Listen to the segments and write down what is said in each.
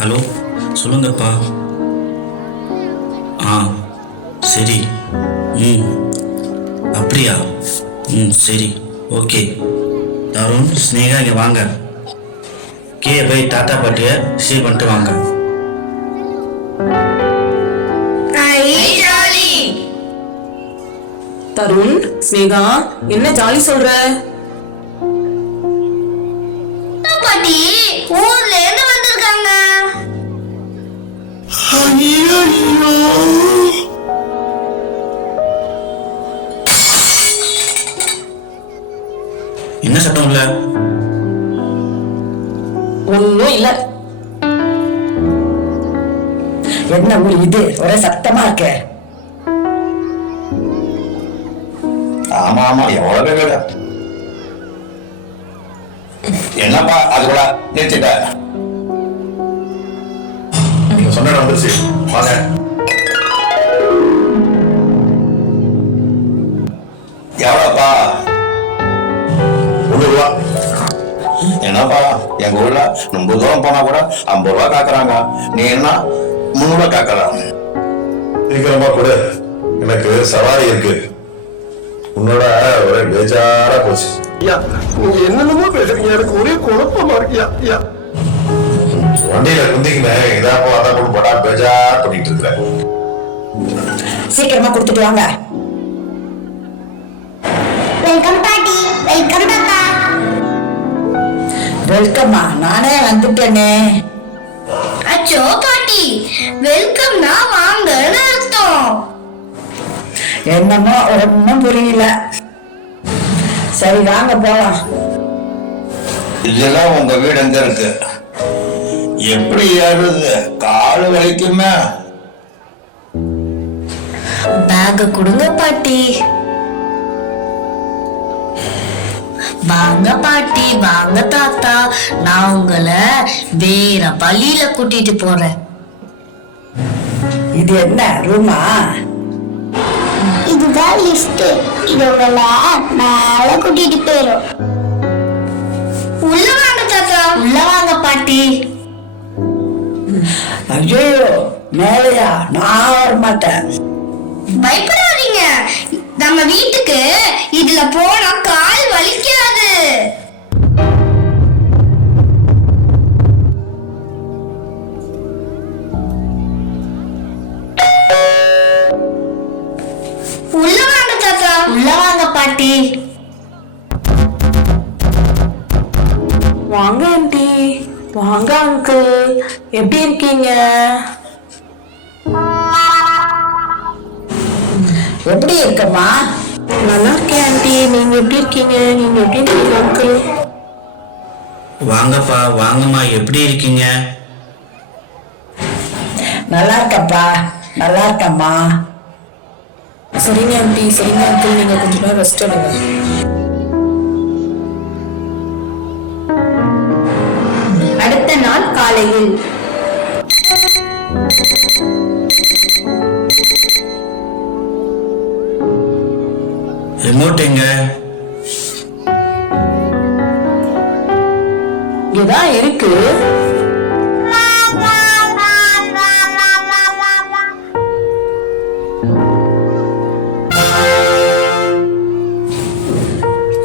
Hello, சொல்லுங்கப்பா. ஆ, சரி. ம், அப்படியா? ம், சரி, ஓகே. தருண், ஸ்னேகா, இங்கே வாங்க. கீழே போய் தாத்தா பாட்டியை சீர் பண்ணிட்டு வாங்க. தருண், ஸ்னேகா, என்ன ஜாலி சொல்ற? பாட்டி ஊர்ல இருந்து வந்திருக்காங்க. என்ன சத்தம் இல்ல? ஒன்னும் இல்ல. என்ன ஊர் இது? ஒரே சத்தமா இருக்கு. ஆமா ஆமா, எவ்வளவு பேர் என்னப்பா அது கூட நிறுத்திட்ட? நீங்க சொன்ன வந்துருச்சு, வாங்க. எவ்வளோப்பா? 100 ரூபா. என்னப்பா, எங்க ஊர்ல ரொம்ப தூரம் போனா கூட 50 ரூபா காக்குறாங்க, நீ என்ன 300 ரூபா காக்குற? சீக்கிரமா கூட, எனக்கு சவாரி இருக்கு. உன்னோட ஒரே பேஜாரா போச்சு. நீங்க என்னென்னமோ பேசுறீங்க, எனக்கு ஒரே குழப்பமா இருக்கியா? வண்டியில குந்திக்கினேன், இதா போ அதான் கூட போடா பேஜார் பண்ணிட்டு இருக்கிறேன். சீக்கிரமா கொடுத்துட்டு வாங்க. வெல்கம் பாட்டி, வெல்கம் தாத்தா. வெல்கம்மா, நானே வந்துட்டேனே. அச்சோ பாட்டி, வெல்கம்னா வாங்கன்னு அர்த்தம். என்னமோ ஒன்னும் புரியல. சரி வாங்க போலாம். இதெல்லாம் உங்க வீடு எங்க இருக்கு? எப்படி ஏறுது? காலு வலிக்குமே. பேக கொடுங்க பாட்டி. வாங்க பாட்டி, வாங்க தாத்தா, நான் உங்களை வேற வழியில கூட்டிட்டு போறேன். இது என்ன ரூமா? இதுதான் லிஃப்ட். இது உங்களை மேல கூட்டிட்டு போயிடும். உள்ள வாங்க தாத்தா. உள்ள வாங்க பாட்டி. ஐயோ, மேலையா? நான் வர மாட்டேன். பயப்படாதீங்க, நம்ம வீட்டுக்கு இதுல போனா கால் வலிக்காது. உள்ள வாங்க தாத்தா. உள்ள வாங்க பாட்டி. வாங்க ஆண்டி, வாங்க அங்கிள், எப்படி இருக்கீங்க? எப்படி இருக்கம்மா? நல்லா இருக்கேன் ஆண்டி, நீங்க எப்படி இருக்கீங்க? நீங்க எப்படி இருக்கீங்க அங்கிள்? வாங்கப்பா, வாங்கம்மா, எப்படி இருக்கீங்க? நல்லா இருக்கப்பா, நல்லா இருக்கம்மா. சரிங்க ஆண்டி, சரிங்க அங்கிள், நீங்க கொஞ்ச நேரம் ரெஸ்ட் எடுங்க. அடுத்த நாள் காலையில் ரிமோட் எங்க? இங்கதான் இருக்கு.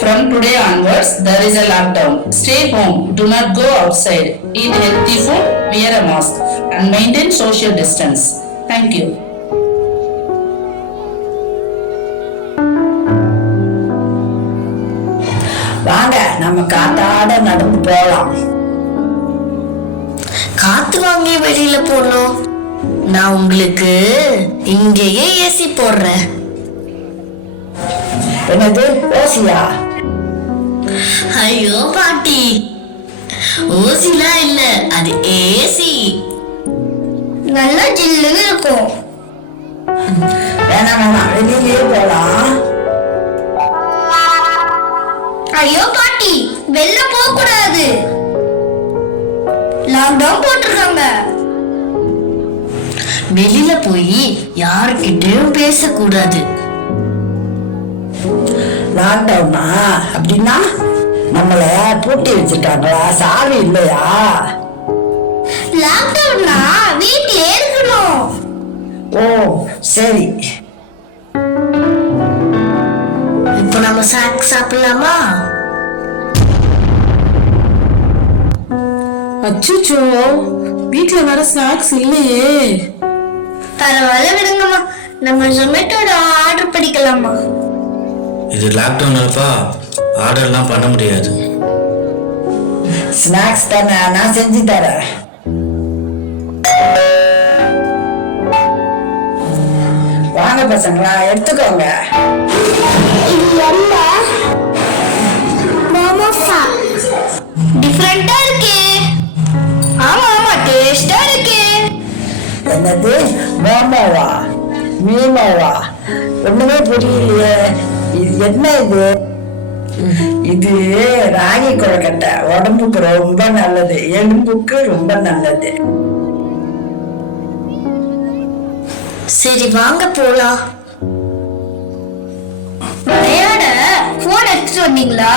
From today onwards, there is a lockdown. Stay home, do not go outside, eat healthy food, wear a mask, and maintain social distance. Thank you. வாங்க, நம்ம காத்தாட நடந்து போலாம். காத்து வாங்கி வெளியில போடணும். நான் உங்களுக்கு இங்கேயே ஏசி போடுறேன். என்னது ஓசியா? ஐயோ பாட்டி, ஓசிலாம் இல்ல, அது ஏசி. நல்லா ஜில்லுன்னு இருக்கும். வேணாம் வேணாம், வெளியிலேயே போலாம். ஐயோ பாட்டி, வெளில போக கூடாது, லாக்டவுன் போட்டிருக்காங்க. வெளியில போய் யாருக்கிட்டையும் பேசக்கூடாது. லாக்டவுனா? அப்படின்னா நம்மள பூட்டி வச்சிருக்காங்களா? சாவி இல்லையா? லாக்டவுன்னா வீட்டிலே இருக்கணும். ஓ சரி. இப்போ நம்ம ஸ்நாக்ஸ் சாப்பிடலாமா? அச்சோ, வீட்ல வேற ஸ்நாக்ஸ் இல்லையே. பரவாயில்ல விடுங்கம்மா, நம்ம ஜொமேட்டோட ஆர்டர் பண்ணிக்கலாமா? இது லாக்டவுன் அப்பா, ஆர்டர்லாம் பண்ண முடியாது. ஸ்நாக்ஸ் தானே, நான் செஞ்சு தரேன். வாங்க பசங்களா, எடுத்துக்கோங்க. இது என்ன? மோமோஸா? டிஃபரெண்டா இருக்கே. ஆமா ஆமா, டேஸ்டா இருக்கே. என்னது மோமோவா மீமோவா? ஒண்ணுமே புரியலையே. இது என்ன இது? இது ராகி கொழுக்கட்டை, உடம்புக்கு ரொம்ப நல்லது, எலும்புக்கு ரொம்ப நல்லது. சரி வாங்க போலாம். விளையாட போன் எடுத்துட்டு வந்தீங்களா?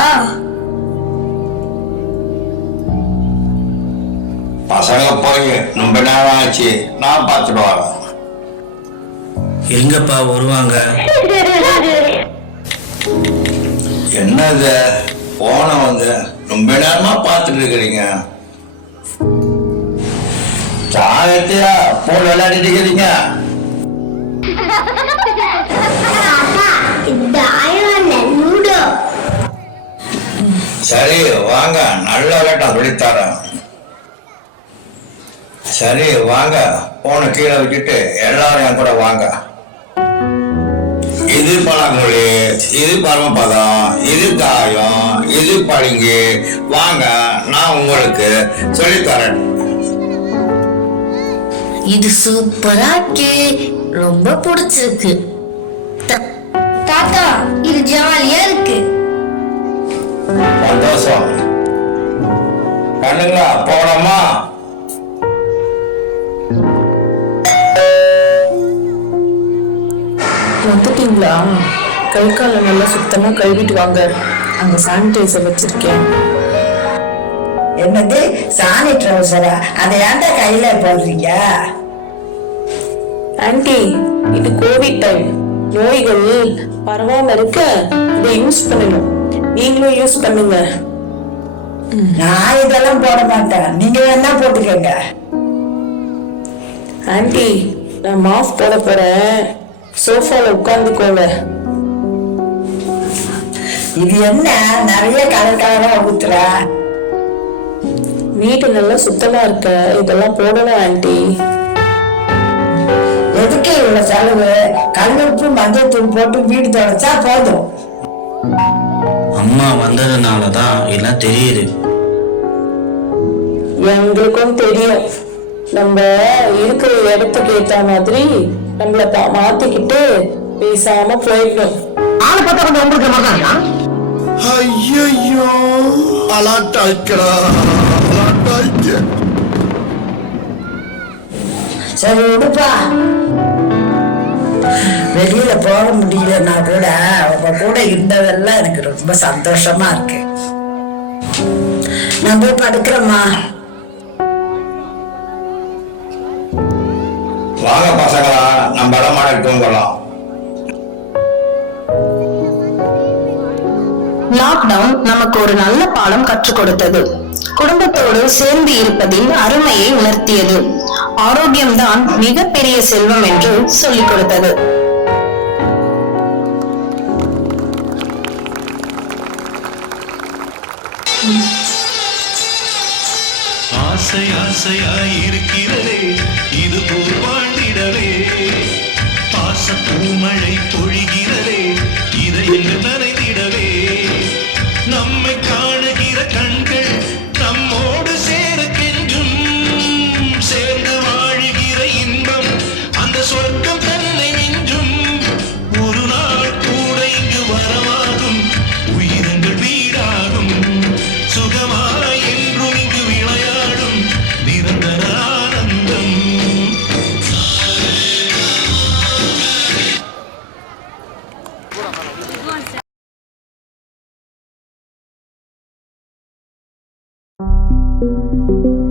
பசங்க போய் ரொம்ப நேரம் ஆச்சு, நான் பார்த்துட்டு வரேன். எங்கப்பா வருவாங்க? என்னது போன வந்து ரொம்ப நேரமா பார்த்துட்டு இருக்கிறீங்க? சாயத்தையா போன் விளையாடிட்டு இருக்கிறீங்க? சரி வாங்க, நல்ல விளையாட்டம் சொல்லித்தரேன். சரி வாங்க, போன கீழே வச்சுட்டு எல்லாரும் என் கூட வாங்க. இது பழமொழி, இது பரமபதம், இது தாயம், இது பளிங்கு. வாங்க, நான் உங்களுக்கு சொல்லித்தரேன். இது சூப்பரா இருக்கே, ரொம்ப பிடிச்சிருக்கு. தாத்தா, இது ஜாலியா இருக்கு. சந்தோஷம். கண்ணுங்களா போனோமா? வந்துட்டீங்களா? கை காலை நல்லா சுத்தமா கழுவிட்டு வாங்க. அங்க சானிடைசர் வச்சிருக்கேன். என்னது சாணி ட்ரௌசரா? அதை ஏன்டா கையில போடுறீங்க? ஆன்ட்டி, இது கோவிட் டைம், நோய்கள் பரவாம இருக்க இதை யூஸ் பண்ணணும். நீங்களும் யூஸ் பண்ணுங்க. நான் இதெல்லாம் போட மாட்டேன், நீங்க வேணா போட்டுக்கோங்க. ஆன்ட்டி, நான் மாஸ்க் போட போறேன், சோஃபால உட்கார்ந்துக்கோங்க. இது என்ன நிறைய கலர் கலரா ஊத்துற? வீடு நல்லா சுத்தமா இருக்க இதெல்லாம் போடணும் ஆன்ட்டி. எதுக்கு இவ்வளவு செலவு? கல்லுப்பு மஞ்சள் தூள் போட்டு வீடு தொடச்சா போதும். அம்மா வந்ததுனாலதான் எல்லாம் தெரியுது. எங்களுக்கும் தெரியும். நம்ம இருக்கிற இடத்துக்கு ஏத்த மாதிரி நம்மள மாத்திக்கிட்டு பேசாம போயிடணும். ஆளை பார்த்தா கொஞ்சம் உங்களுக்கு மாதிரி. ஐயோ, அலாட்டாய்க்கடா, அலாட்டாய்க்க. சரி விடுப்பா. வெளியில போக முடியலன்னா கூட அவங்க கூட இருந்ததெல்லாம் எனக்கு ரொம்ப சந்தோஷமா இருக்கு. நான் போய் படுக்கிறேம்மா. வாங்க பசங்களா, நம்ம எல்லாம் மாட தூங்கலாம். லாக்டவுன் நமக்கு ஒரு நல்ல பாடம் கற்றுக் கொடுத்தது. குடும்பத்தோடு சேர்ந்து இருப்பதின் அருமையை உணர்த்தியது. ஆரோக்கியம்தான் மிகப்பெரிய செல்வம் என்று சொல்லிக் கொடுத்தது. ஆசை ஆசையாய் இருக்கிறதே, இது போல் வாழ்ந்திடவே. பாச பூமழை பொழிகிறதே, இதை என்று நனைந்திடவே. நம்மை காணுகிற கண்கள் நம்மோடு சேருகின்றும், சேர்ந்து வாழுகிற இன்பம் அந்த சொர்க்கம் தன்னை மிஞ்சும். ஒரு நாள் கூட இங்கு வரமாகும், உயிரங்கள் வீடாகும். சுகமாய் என்றும் இங்கு விளையாடும் நிரந்தர ஆனந்தம். Thank you.